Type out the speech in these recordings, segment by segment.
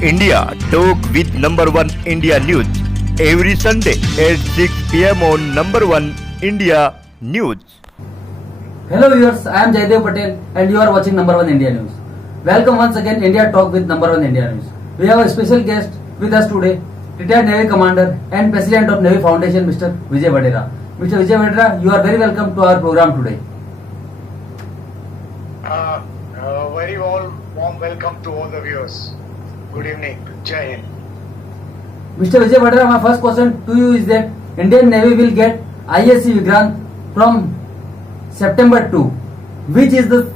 India. Talk with number one India news every Sunday at 6 p.m. on number one India news. Hello viewers, I am JAYDEV Patel and you are watching number one India news. Welcome once again India Talk with number one India news. We have a special guest with us today, retired Navy Commander and President of Navy Foundation, Mr. Vijay Wadhera. Mr. Vijay Wadhera, you are very welcome to our program today. Very warm welcome to all the viewers. Good evening. Jai Hind. Mr. Vijay Wadhera, my first question to you is that Indian Navy will get IAC Vikrant from September 2, which is the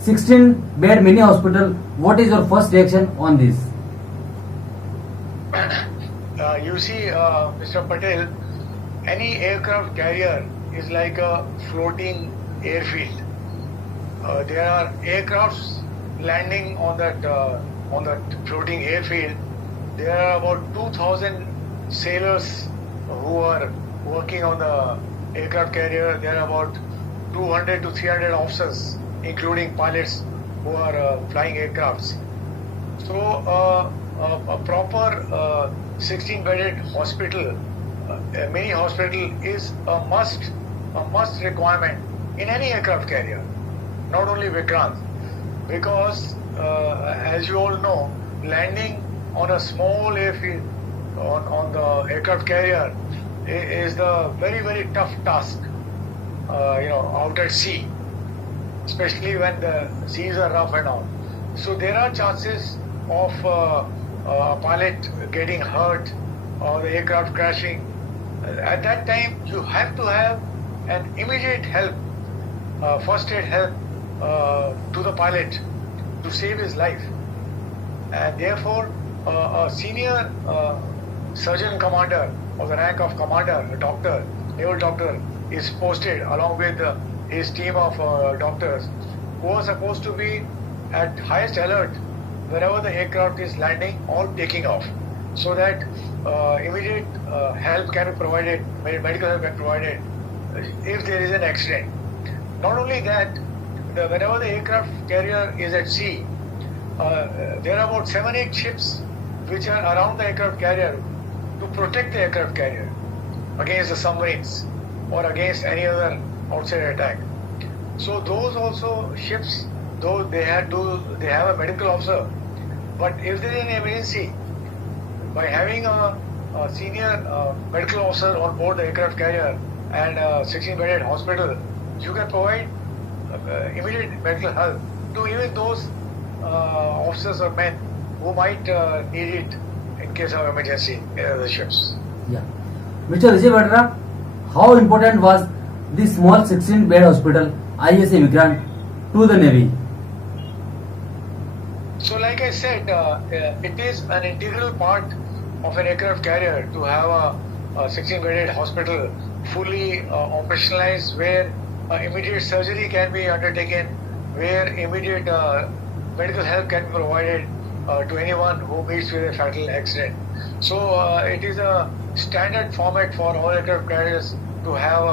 16-bed mini hospital. What is your first reaction on this? You see, Mr. Patel, any aircraft carrier is like a floating airfield. There are aircrafts landing on that floating airfield. There are about 2,000 sailors who are working on the aircraft carrier. There are about 200 to 300 officers, including pilots who are flying aircrafts. So a proper 16-bedded hospital, a mini hospital, is a must requirement in any aircraft carrier, not only Vikrant, because as you all know, landing on a small airfield on the aircraft carrier is the very tough task. Out at sea, especially when the seas are rough and all. So there are chances of a pilot getting hurt or the aircraft crashing. At that time, you have to have an immediate help, first aid help to the pilot to save his life. And therefore, a senior surgeon commander of the rank of commander, a doctor, naval doctor, is posted along with his team of doctors who are supposed to be at highest alert wherever the aircraft is landing or taking off, so that immediate help can be provided, medical help can be provided if there is an accident. Not only that, whenever the aircraft carrier is at sea, there are about 7-8 ships which are around the aircraft carrier to protect the aircraft carrier against the submarines or against any other outside attack. So those also ships, though they have a medical officer, but if there is an emergency, by having a senior medical officer on board the aircraft carrier and a 16-bedded hospital, you can provide immediate medical help to even those officers or men who might need it in case of emergency in other ships. Yeah. Mr. Vijay Wadhera, how important was this small 16-bed hospital, IAC Vikrant, to the Navy? So like I said, it is an integral part of an aircraft carrier to have a 16-bedded hospital fully operationalized, where immediate surgery can be undertaken, where immediate medical help can be provided to anyone who meets with a fatal accident. So it is a standard format for all aircraft carriers to have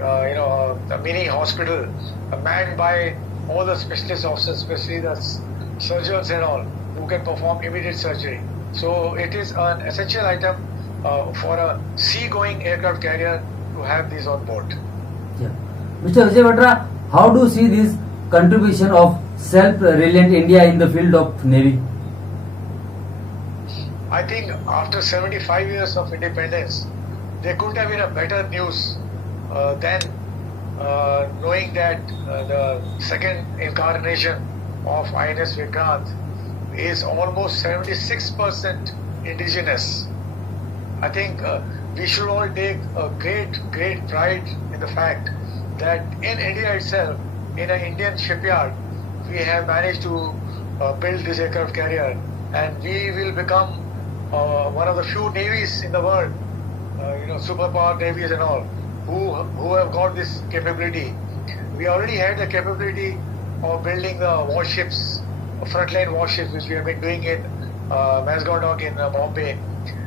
a mini hospital manned by all the specialist officers, especially the surgeons and all, who can perform immediate surgery. So it is an essential item for a sea-going aircraft carrier to have these on board. Yeah. Mr. Vijay Wadhera, how do you see this contribution of self-reliant India in the field of Navy? I think after 75 years of independence, there couldn't have been a better news than knowing that the second incarnation of INS Vikrant is almost 76% indigenous. I think we should all take a great pride in the fact that in India itself, in an Indian shipyard, we have managed to build this aircraft carrier, and we will become one of the few navies in the world, superpower navies and all, who have got this capability. We already had the capability of building the warships, frontline warships, which we have been doing in Mazgaon in Bombay.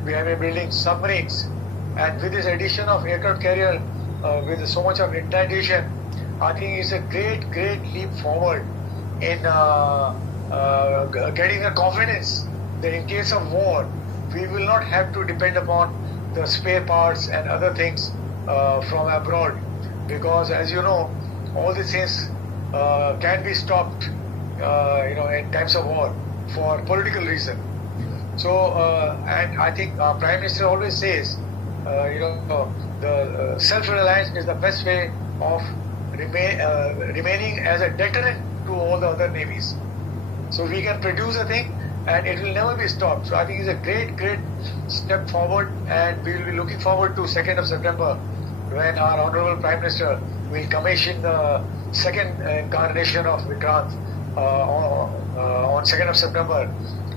We have been building submarines, and with this addition of aircraft carrier, with so much of integration, I think it's a great leap forward in getting the confidence that in case of war, we will not have to depend upon the spare parts and other things from abroad, because as you know, all these things can be stopped, in times of war for political reason. So, and I think our Prime Minister always says, the self-reliance is the best way of remaining as a deterrent to all the other navies. So we can produce a thing and it will never be stopped. So I think it's a great step forward, and we will be looking forward to 2nd of September when our Honorable Prime Minister will commission the second incarnation of Vikrant on 2nd of September.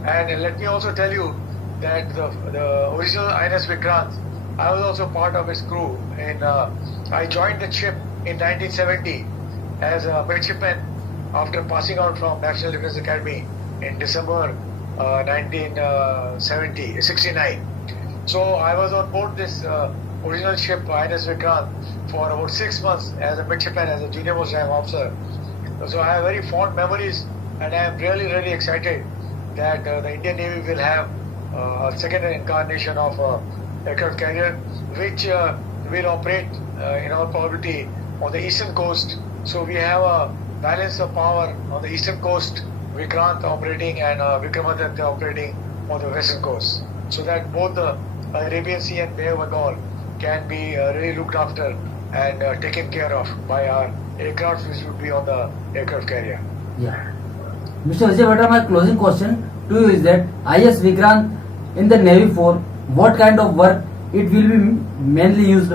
And let me also tell you that the original INS Vikrant, I was also part of his crew. I joined the ship in 1970 as a midshipman after passing out from National Defence Academy in December 1969. So I was on board this original ship INS Vikrant for about 6 months as a midshipman, as a junior most rank officer. So I have very fond memories, and I am really excited that the Indian Navy will have a second incarnation of aircraft carrier, which will operate in all probability on the eastern coast. So we have a balance of power on the eastern coast, Vikrant operating and Vikramaditya operating on the western coast, so that both the Arabian Sea and Bay of Bengal can be really looked after and taken care of by our aircraft, which would be on the aircraft carrier. Yeah. Mr. Vijay Wadhera, my closing question to you is that IAS Vikrant in the Navy Force, what kind of work it will be mainly used?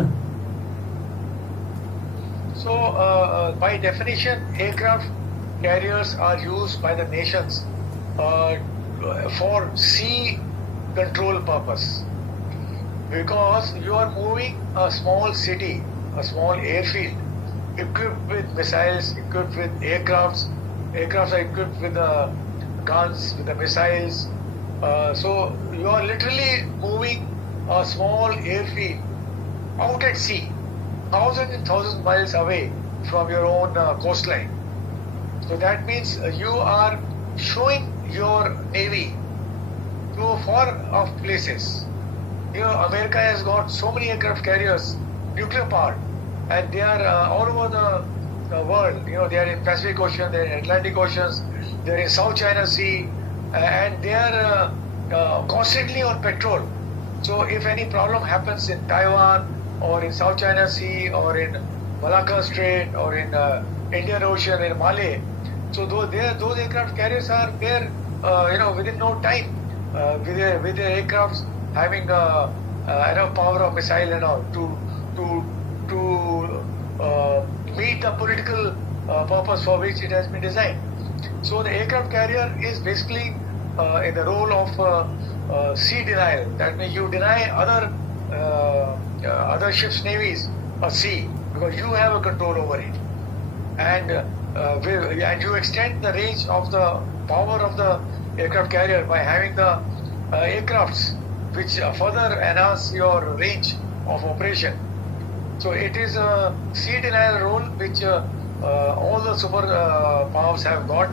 So, by definition, aircraft carriers are used by the nations for sea control purpose, because you are moving a small city, a small airfield, equipped with missiles, equipped with aircrafts. Aircrafts are equipped with the guns, with the missiles. So you are literally moving a small airfield out at sea, thousands and thousands of miles away from your own coastline. So that means you are showing your navy to far off places. America has got so many aircraft carriers, nuclear powered, and they are all over the world. They are in Pacific Ocean, they are in Atlantic Oceans, they are in South China Sea, and they are constantly on patrol. So if any problem happens in Taiwan or in South China Sea or in Malacca Strait or in Indian Ocean, in Malay, so those aircraft carriers are there, within no time, with their aircrafts having enough power of missile and all to meet the political purpose for which it has been designed. So the aircraft carrier is basically in the role of sea denial. That means you deny other ships' navies a sea because you have a control over it, and you extend the range of the power of the aircraft carrier by having the aircrafts which further enhance your range of operation. So it is a sea denial role which all the super powers have got,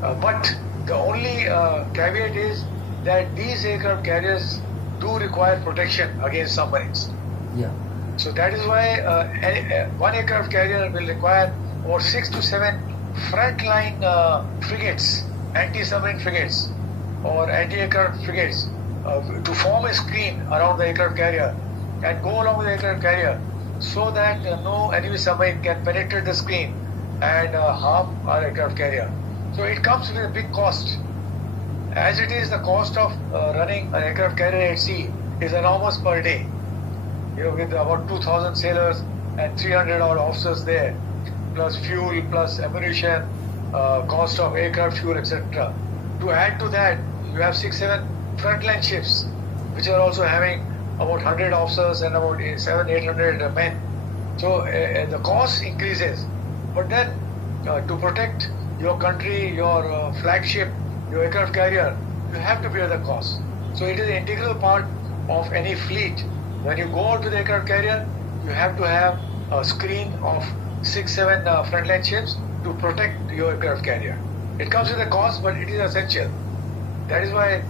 but the only caveat is that these aircraft carriers do require protection against submarines. Yeah. So that is why one aircraft carrier will require about 6 to 7 frontline frigates, anti-submarine frigates or anti-aircraft frigates to form a screen around the aircraft carrier and go along with the aircraft carrier, so that no enemy submarine can penetrate the screen and harm our aircraft carrier. So it comes with a big cost. As it is, the cost of running an aircraft carrier at sea is enormous per day. With about 2,000 sailors and 300 odd officers there, plus fuel, plus ammunition, cost of aircraft fuel, etc. To add to that, you have 6-7 frontline ships, which are also having about 100 officers and about 700-800 men. So the cost increases. But then to protect your country, your flagship, your aircraft carrier, you have to bear the cost. So it is an integral part of any fleet. When you go out to the aircraft carrier, you have to have a screen of 6-7 frontline ships to protect your aircraft carrier. It comes with a cost, but it is essential. That is why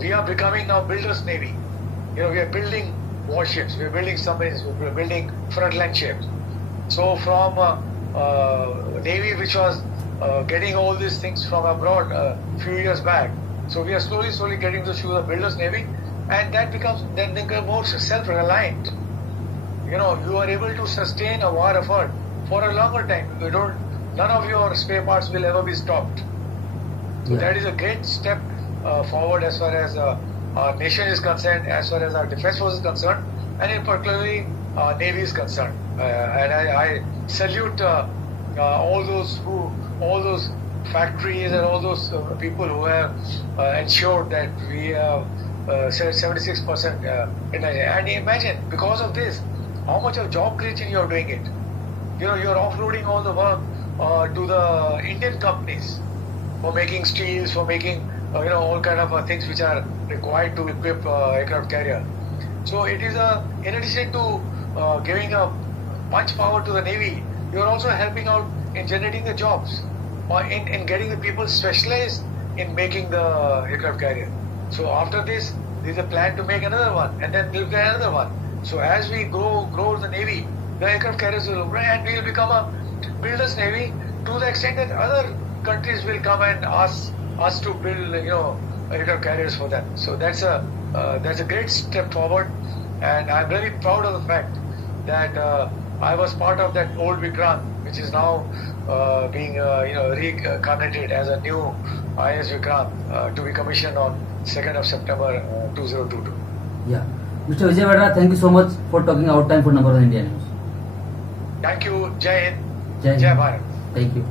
we are becoming now builders navy. We are building warships, we are building submarines, we are building frontline ships. So from navy which was getting all these things from abroad a few years back, so we are slowly getting the shoes of builders navy, and that becomes then more self-reliant. You are able to sustain a war effort for a longer time. None of your spare parts will ever be stopped. So Yeah. that is a great step forward as far as our nation is concerned, as far as our defense force is concerned, and in particularly Navy is concerned. And I salute all those factories and all those people who have ensured that we have 76% and imagine, because of this, how much of job creation you are doing it. You're offloading all the work to the Indian companies for making steels, for making all kind of things which are required to equip aircraft carrier. So it is in addition to giving a punch power to the Navy, you are also helping out in generating the jobs or in getting the people specialized in making the aircraft carrier. So after this, there is a plan to make another one, and then we'll get another one. So as we grow the Navy, the aircraft carriers will grow, and we will become a builders Navy to the extent that other countries will come and ask us to build aircraft carriers for them. So that's a great step forward, and I'm really proud of the fact that I was part of that old Vikrant, which is now being reincarnated as a new IAC Vikrant to be commissioned on 2nd of September 2022. Yeah. Mr. Vijay Wadhera, thank you so much for talking out time for number one India News. Thank you. Jai Hind. Jai Jai Hind. Bharat. Thank you.